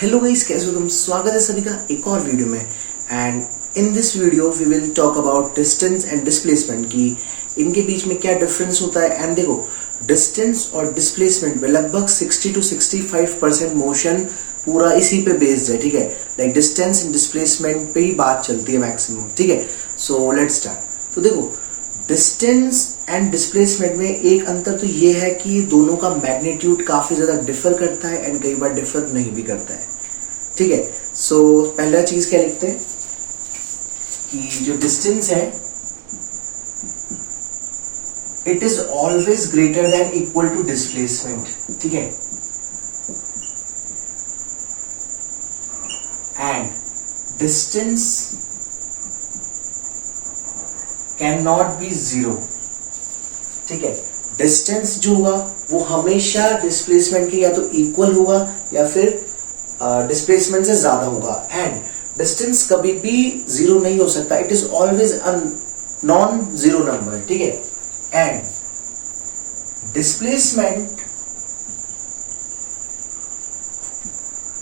Hello guys, कैसे हो तुम। स्वागत है सभी का एक और वीडियो में। And in this video we will talk about distance and displacement की इनके बीच में क्या डिफरेंस होता है। एंड देखो, डिस्टेंस और डिस्प्लेसमेंट में लगभग 60 to 65% मोशन पूरा इसी पे बेस्ड है। ठीक है, लाइक डिस्टेंस एंड डिस्प्लेसमेंट पे ही बात चलती है मैक्सिमम। ठीक है, सो लेट्स स्टार्ट। तो देखो, डिस्टेंस एंड डिस्प्लेसमेंट में एक अंतर तो ये है कि दोनों का मैग्नीट्यूड काफी ज्यादा डिफर करता है एंड कई बार डिफर नहीं भी करता है। ठीक है, सो पहला चीज क्या लिखते हैं कि जो डिस्टेंस है it is always greater than equal to displacement. ठीक है, and distance can not be zero. ठीक है, डिस्टेंस जो होगा वो हमेशा डिस्प्लेसमेंट के या तो इक्वल होगा या फिर डिस्प्लेसमेंट से ज्यादा होगा। एंड डिस्टेंस कभी भी जीरो नहीं हो सकता, it is always a non zero number. ठीक है, and displacement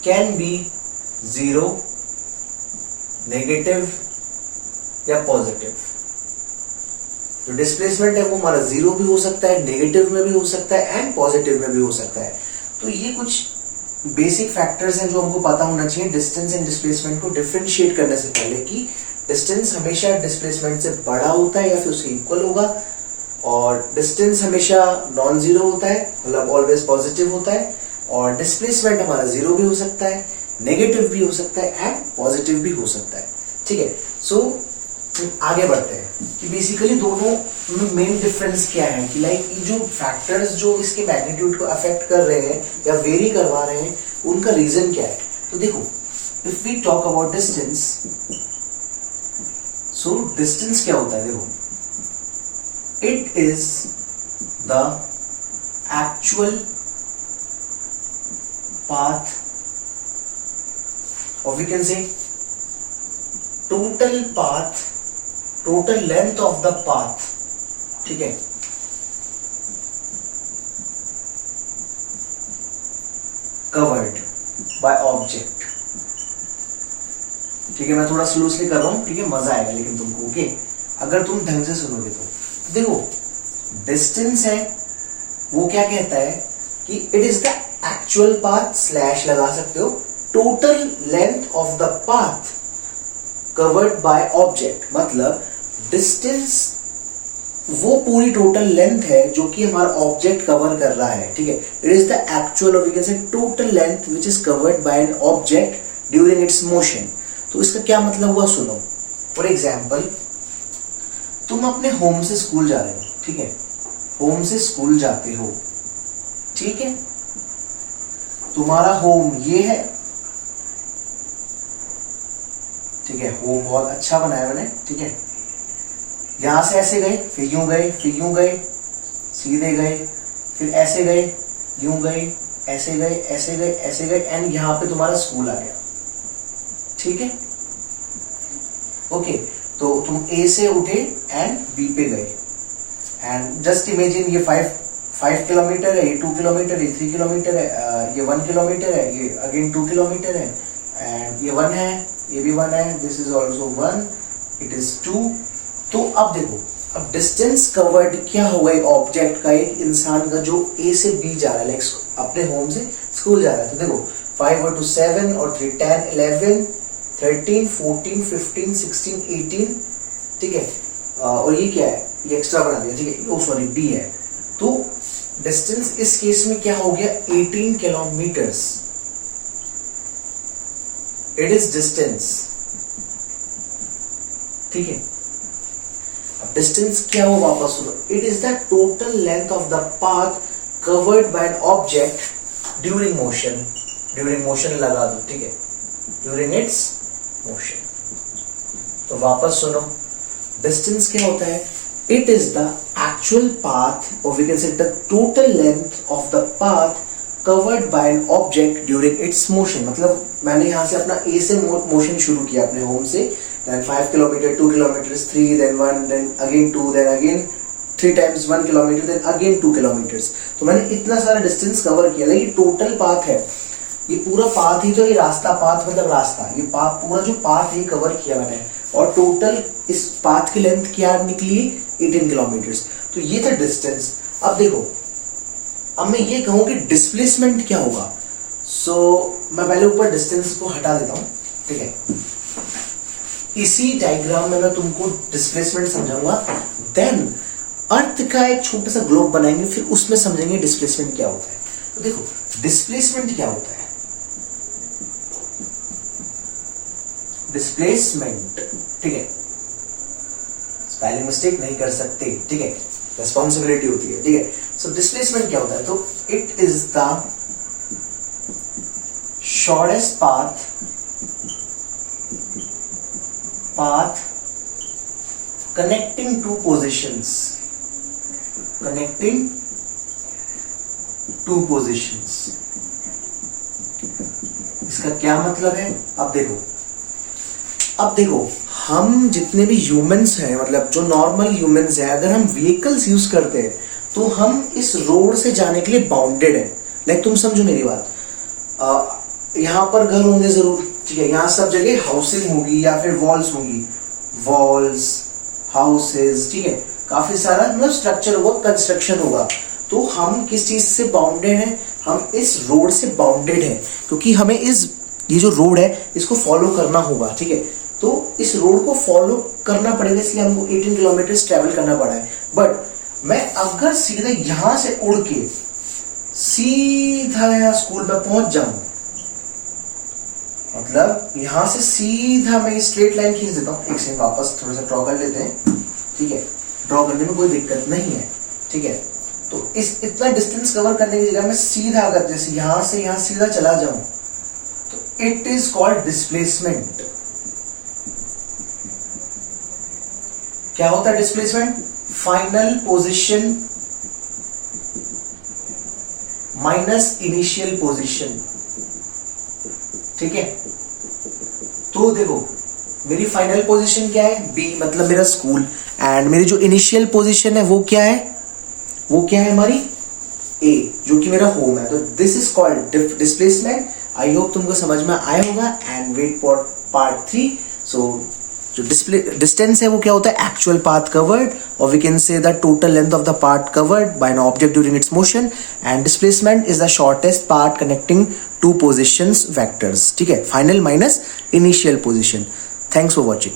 can be zero, negative या पॉजिटिव। जो डिस्प्लेसमेंट है वो हमारा जीरो भी हो सकता है, नेगेटिव में भी हो सकता है एंड पॉजिटिव में भी हो सकता है। तो ये कुछ बेसिक फैक्टर्स हैं जो हमको पता होना चाहिए डिस्टेंस एंड डिस्प्लेसमेंट को डिफरेंशिएट करने से पहले कि डिस्टेंस हमेशा डिस्प्लेसमेंट से बड़ा होता है या फिर उससे इक्वल होगा, और डिस्टेंस हमेशा नॉन जीरो होता है, मतलब ऑलवेज पॉजिटिव होता है, और डिस्प्लेसमेंट हमारा जीरो भी हो सकता है, नेगेटिव भी हो सकता है एंड पॉजिटिव भी हो सकता है। ठीक है, सो आगे बढ़ते हैं कि बेसिकली दोनों में मेन डिफरेंस क्या है कि लाइक जो फैक्टर्स जो इसके मैग्नीट्यूड को अफेक्ट कर रहे हैं या वेरी करवा रहे हैं उनका रीजन क्या है। तो देखो, if we talk about distance, so distance क्या होता है, देखो it is the actual path और we can say total path, total length of the path. ठीक है, कवर्ड बाय ऑब्जेक्ट। ठीक है, मैं थोड़ा स्लोली कर रहा हूं, ठीक है, मजा आएगा लेकिन तुमको, ओके, अगर तुम ढंग से सुनोगे तो। देखो, डिस्टेंस है वो क्या कहता है कि it is the actual path slash लगा सकते हो, total length of the path covered by object. मतलब डिस्टेंस वो पूरी टोटल लेंथ है जो कि हमारा ऑब्जेक्ट कवर कर रहा है। ठीक है, इट इज द एक्चुअल और we can say total length which is covered by an object during its motion. तो इसका क्या मतलब हुआ, सुनो। फॉर एग्जांपल, तुम अपने होम से स्कूल जा रहे हो। ठीक है, होम से स्कूल जाते हो। ठीक है, तुम्हारा होम ये है। ठीक है, होम बहुत अच्छा बनाया मैंने। ठीक है, यहां से ऐसे गए, फिर यूं गए, फिर यूं गए, सीधे गए, फिर ऐसे गए, यूं गए, ऐसे गए, ऐसे गए, ऐसे गए, एंड यहां पे तुम्हारा स्कूल आ गया। ठीक है, ओके, तो तुम ए से उठे एंड बी पे गए। एंड जस्ट इमेजिन ये 5 किलोमीटर है, ये 2 किलोमीटर, ये 3 किलोमीटर है, ये 1 किलोमीटर है, ये अगेन 2 किलोमीटर है, एंड ये 1 है, ये भी 1 है, this is also 1, it is 2। तो अब देखो, अब डिस्टेंस कवर्ड क्या होगा एक ऑब्जेक्ट का, एक इंसान का जो ए से बी जा रहा है, लाइक अपने होम से स्कूल जा रहा है। तो देखो, 5 और 2 7 और 3 10 11 13 14 15 16 18। ठीक है, और ये क्या है, ये एक्स्ट्रा बना दिया। ठीक है, ओ सॉरी, बी है। तो डिस्टेंस इस केस में क्या हो गया, 18 किलोमीटर्स। It is distance. ठीक है, अब डिस्टेंस क्या हो, वापस सुनो, it is the total length of the path covered by an object during motion. During motion लगा दो। ठीक है, ड्यूरिंग इट्स मोशन। तो वापस सुनो, डिस्टेंस क्या होता है, it is the actual path और we can say the total length of the path covered by an object during its motion. मतलब मैंने यहां से अपना ए से मोशन शुरू किया अपने होम से, then 5 kilometer, 2 kilometers, 3, then 1, then again 2, then again 3 times 1 kilometer, then again 2 kilometers। तो मैंने इतना सारा डिस्टेंस कवर किया, लेकिन टोटल पाथ है ये पूरा पाथ ही तो, ये रास्ता, पाथ मतलब रास्ता, ये पूरा जो पाथ है कवर किया मैंने, और टोटल इस पाथ की लेंथ क्या निकली 18 किलोमीटर। तो ये था डिस्टेंस। अब देखो, अब मैं ये कहूं कि डिस्प्लेसमेंट क्या होगा। सो मैं पहले ऊपर डिस्टेंस को हटा देता हूं, ठीक है। इसी डायग्राम में मैं तुमको डिस्प्लेसमेंट समझाऊंगा, देन अर्थ का एक छोटा सा ग्लोब बनाएंगे, फिर उसमें समझेंगे डिस्प्लेसमेंट क्या होता है। तो देखो डिस्प्लेसमेंट क्या होता है। डिस्प्लेसमेंट, ठीक है, स्पेलिंग मिस्टेक नहीं कर सकते, ठीक है, रेस्पॉन्सिबिलिटी होती है, ठीक है। सो डिस्प्लेसमेंट क्या होता है, तो it is the shortest path connecting two positions, इसका क्या मतलब है। अब देखो हम जितने भी ह्यूमंस हैं, मतलब जो नॉर्मल ह्यूमंस हैं, अगर हम व्हीकल्स यूज करते हैं तो हम इस रोड से जाने के लिए बाउंडेड है। लाइक तुम समझो मेरी बात, यहाँ पर घर होंगे जरूर, ठीक है, यहाँ सब जगह हाउसिंग होगी या फिर वॉल्स होंगी, वॉल्स, हाउसेस, ठीक है, काफी सारा मतलब स्ट्रक्चर होगा, कंस्ट्रक्शन होगा। तो हम किस चीज से बाउंडेड हैं, हम इस रोड से बाउंडेड हैं, क्योंकि हमें ये जो रोड है इसको फॉलो करना होगा, ठीक है। तो इस रोड को फॉलो करना पड़ेगा, इसलिए हमको 18 किलोमीटर ट्रेवल करना पड़ा है। बट मैं अगर सीधे यहां से उड़ के सीधा यहाँ स्कूल में पहुंच जाऊं, मतलब यहां से सीधा मैं स्ट्रेट लाइन खींच देता हूं। एक सेकंड वापस थोड़ा सा ड्रॉ कर लेते हैं, ठीक है, ड्रॉ करने में कोई दिक्कत नहीं है, ठीक है। तो इस इतना डिस्टेंस कवर करने की जगह मैं सीधा अगर जैसे यहां से यहां सीधा चला जाऊं, तो इट इज कॉल्ड डिस्प्लेसमेंट। क्या होता है displacement? Final position minus initial position, ठीक है। तो देखो मेरी फाइनल पोजीशन क्या है, बी मतलब मेरा स्कूल, एंड मेरी जो इनिशियल पोजीशन है वो क्या है, हमारी ए, जो कि मेरा होम है। तो this is called displacement. I hope तुमको समझ में आया होगा, and wait for part 3। So जो डिस्टेंस है वो क्या होता है, एक्चुअल पाथ कवर्ड, और we can say the total length of the path covered by an object during its motion, and displacement is the shortest path connecting two positions vectors, ठीक है, final minus initial position. Thanks for watching.